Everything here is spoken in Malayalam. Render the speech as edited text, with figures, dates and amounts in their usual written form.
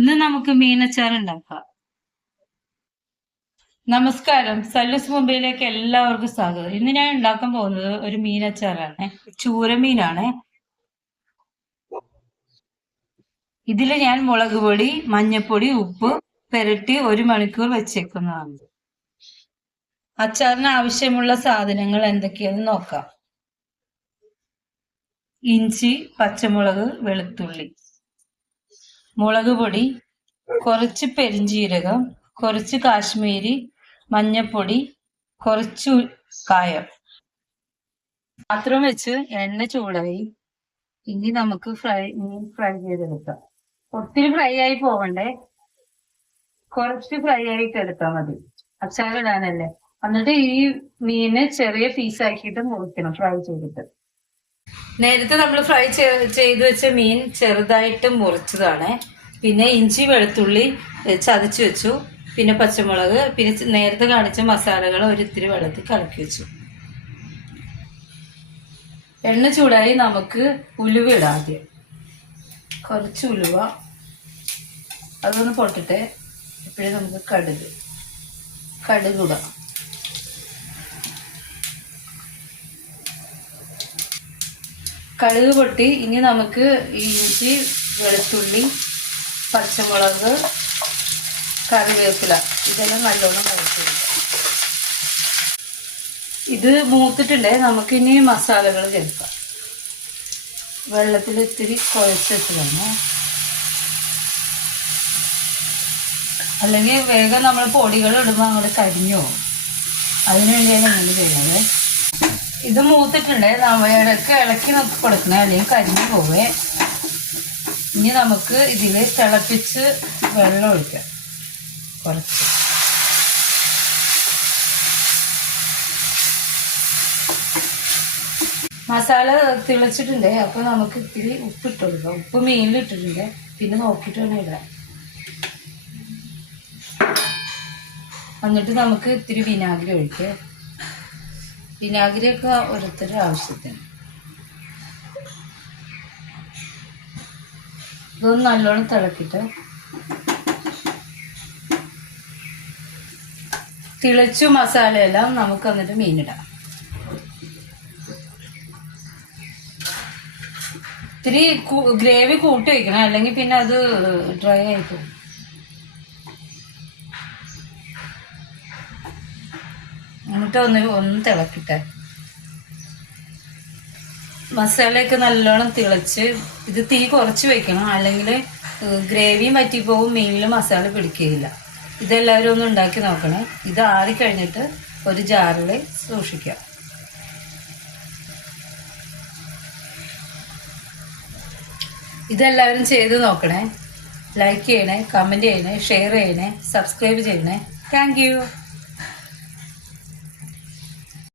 ഇന്ന് നമുക്ക് മീനച്ചാർ ഉണ്ടാക്കാം. നമസ്കാരം, സല്ലൂസ് മുംബൈയിലേക്ക് എല്ലാവർക്കും സ്വാഗതം. ഇന്ന് ഞാൻ ഉണ്ടാക്കാൻ പോകുന്നത് ഒരു മീനച്ചാറാണ്. ചൂരമീനാണ്. ഇതിൽ ഞാൻ മുളക് പൊടി, മഞ്ഞൾപ്പൊടി, ഉപ്പ് പുരട്ടി 1 മണിക്കൂർ വെച്ചേക്കുന്നതാണ്. അച്ചാറിന് ആവശ്യമുള്ള സാധനങ്ങൾ എന്തൊക്കെയാണെന്ന് നോക്കാം. ഇഞ്ചി, പച്ചമുളക്, വെളുത്തുള്ളി, മുളക് പൊടി, കുറച്ച് പെരിഞ്ജീരകം, കുറച്ച് കാശ്മീരി മഞ്ഞപ്പൊടി, കുറച്ച് കായം. പാത്രം വെച്ച് എണ്ണ ചൂടായി. ഇനി നമുക്ക് ഫ്രൈ ചെയ്തെടുക്കാം. ഒത്തിരി ഫ്രൈ ആയി പോവണ്ടേ, കുറച്ച് ഫ്രൈ ആയിട്ട് എടുത്താൽ മതി. അച്ചാറിടാനല്ലേ. എന്നിട്ട് ഈ മീന് ചെറിയ പീസാക്കിയിട്ട് മുറിക്കണം, ഫ്രൈ ചെയ്തിട്ട്. നേരത്തെ നമ്മൾ ഫ്രൈ ചെയ്ത് വെച്ച മീൻ ചെറുതായിട്ട് മുറിച്ചതാണ്. പിന്നെ ഇഞ്ചി വെളുത്തുള്ളി ചതച്ച് വെച്ചു. പിന്നെ പച്ചമുളക്, പിന്നെ നേരത്തെ കാണിച്ച മസാലകൾ ഒരിത്തിരി വെള്ളത്തിൽ കലക്കി വെച്ചു. എണ്ണ ചൂടായി. നമുക്ക് ഉലുവ ഇടാം. ആദ്യം കുറച്ച് ഉലുവ, അതൊന്ന് പൊട്ടിട്ടെ. ഇപ്പോഴും നമുക്ക് കടുക് ഇടാം. കടുക് പൊട്ടി. ഇനി നമുക്ക് ഇഞ്ചി, വെളുത്തുള്ളി, പച്ചമുളക്, കറിവേപ്പില ഇതെല്ലാം നല്ലോണം വഴറ്റിയെടുക്കാം. ഇത് മൂത്തിട്ടുണ്ടേ. നമുക്കിനി മസാലകൾ ചേർക്കാം. വെള്ളത്തിൽ ഇത്തിരി കുഴച്ച് വെച്ചതാണ്, അല്ലെങ്കിൽ വേഗം നമ്മൾ പൊടികൾ ഇടുമ്പോൾ അങ്ങോട്ട് കരിഞ്ഞു പോകും. അതിനു വേണ്ടിയാണ് ഇങ്ങനെ ചെയ്യുന്നത്. ഇത് മൂത്തിട്ടുണ്ടേ. ഇടയ്ക്ക് ഇളക്കി നമുക്ക് കൊടുക്കണേ, അല്ലെങ്കിൽ കരിഞ്ഞു പോവേ. ഇനി നമുക്ക് ഇതിൽ തിളപ്പിച്ച് വെള്ളം ഒഴിക്കാം. കുറച്ച് മസാല തിളച്ചിട്ടുണ്ട്. അപ്പോൾ നമുക്ക് ഇത്തിരി ഉപ്പ് ഇട്ട് കൊടുക്കാം. ഉപ്പ് മീനിലിട്ടിട്ടുണ്ട്, പിന്നെ നോക്കിയിട്ട് വേണം ഇടാം. എന്നിട്ട് നമുക്ക് ഇത്തിരി വിനാഗിരി ഒഴിക്കാം. വിനാഗിരിയൊക്കെ ഓരോരുത്തരുടെ ആവശ്യത്തിന്. ഇതൊന്ന് നല്ലോണം തിളക്കിട്ട് തിളച്ചു മസാലയെല്ലാം നമുക്ക് എന്നിട്ട് മീനിടാം. ഇത്തിരി ഗ്രേവി കൂട്ടി വയ്ക്കണം, അല്ലെങ്കിൽ പിന്നെ അത് ഡ്രൈ ആയി പോകും. എന്നിട്ട് ഒന്ന് തിളക്കിട്ടെ. മസാലയൊക്കെ നല്ലോണം തിളച്ച്. ഇത് തീ കുറച്ച് വെക്കണം, അല്ലെങ്കിൽ ഗ്രേവിയും വറ്റിപ്പോവും, മീനിൽ മസാല പിടിക്കുകയില്ല. ഇതെല്ലാവരും ഒന്ന് ഉണ്ടാക്കി നോക്കണേ. ഇത് ആറിക്കഴിഞ്ഞിട്ട് ഒരു ജാറിൽ സൂക്ഷിക്കാം. ഇതെല്ലാവരും ചെയ്ത് നോക്കണേ. ലൈക്ക് ചെയ്യണേ, കമൻറ്റ് ചെയ്യണേ, ഷെയർ ചെയ്യണേ, സബ്സ്ക്രൈബ് ചെയ്യണേ. Thank you.